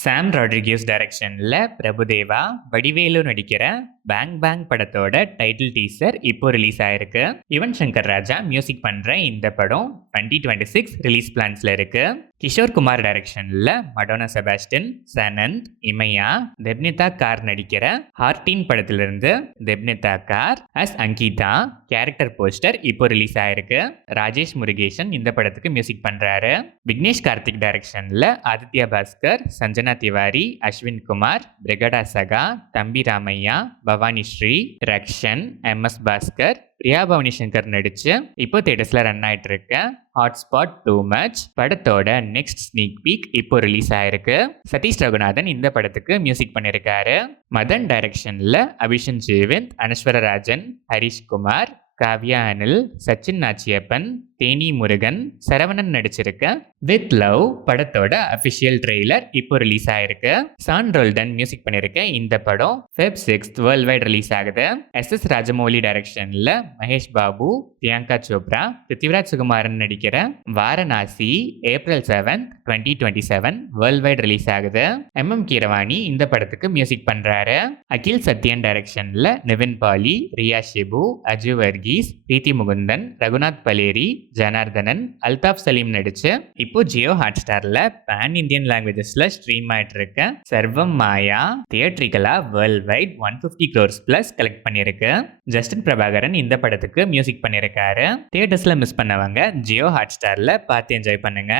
சாம் ராட்ரிகியூஸ் டைரக்ஷன்ல பிரபுதேவா, வடிவேலு நடிக்கிற bang bang படத்தோட டைட்டில் டீசர் இப்போ ரிலீஸ் ஆயிருக்கு. யுவன் சங்கர் ராஜா மியூசிக் பண்ற இந்த படம் 2026 ரிலீஸ் பிளான்ஸ்ல இருக்கு. கிஷோர் குமார் டைரக்ஷன்ல மடோனா செபாஸ்டின், சனந்த், இமையா, தெப்னிதா கார் நடிக்கிற ஹார்டீன் படத்திலிருந்து Debnitha Kar as Ankitha character poster இப்போ ரிலீஸ் ஆயிருக்கு. ராஜேஷ் முருகேசன் இந்த படத்துக்கு மியூசிக் பண்றாரு. விக்னேஷ் கார்த்திக் டைரக்ஷன்ல ஆதித்யா பாஸ்கர், சஞ்சனா திவாரி, அஸ்வின் குமார், பிரிகடா சகா, தம்பி ராமையா, பவானி ஸ்ரீ, ரக்ஷன், எம்.எஸ். பாஸ்கர், பிரியா பவானி சங்கர் நடிச்சு இப்போ தியேட்டர்ஸ்ல ரன் ஆயிட்டு இருக்க ஹாட்ஸ்பாட் டூ மச் படத்தோட நெக்ஸ்ட் ஸ்னீக் பீக் இப்போ ரிலீஸ் ஆயிருக்கு. சதீஷ் ரகுநாதன் இந்த படத்துக்கு மியூசிக் பண்ணியிருக்காரு. மதன் டைரக்ஷன்ல அபிஷன் ஜீவிந்த், அனஸ்வர ராஜன், ஹரிஷ் குமார், காவ்யா அனில், சச்சின் நாச்சியப்பன், தேனி முருகன், சரவணன் நடிச்சிருக்க வித் லவ் படத்தோட அபிஷியல் ட்ரெய்லர் இப்போ ரிலீஸ் ஆயிருக்கு. சான் ரோல்டன் மியூசிக் பண்ணிருக்க இந்த படம் Feb 6 வேர்ல்ட் வைட் ரிலீஸ் ஆகுது. எஸ்.எஸ். ராஜமௌலி டைரக்ஷன்ல மகேஷ் பாபு, பிரியங்கா சோப்ரா, பிருத்திவிராஜ் சுகுமாரன் நடிக்கிற Varanasi April 7, 2027 world wide release ஆகுது. எம்.எம். கீரவாணி இந்த படத்துக்கு மியூசிக் பண்றாரு. அகில் சத்யன் டைரக்ஷன்ல நிவின் பாலி, ரியா ஷிபு, அஜு வர்கீஸ், பிரீத்தி முகுந்தன், ரகுநாத் பலேரி, ஜனார்தனன், அல்தாப் சலீம் நடிச்சு இப்போ ஜியோ ஹாட் ஸ்டார்ல பேன் இந்தியன் லாங்குவேஜஸ்ல ஸ்ட்ரீம் ஆயிட்டு இருக்க சர்வம் மாயா தியேட்ரிக்கலா world wide 150 crores plus collect பண்ணிருக்கு. ஜஸ்டின் பிரபாகரன் இந்த படத்துக்கு மியூசிக் பண்ணிருக்காரு. தியேட்டர்ஸ்ல மிஸ் பண்ணவங்க ஜியோ ஹாட் ஸ்டார்ல பார்த்து என்ஜாய் பண்ணுங்க.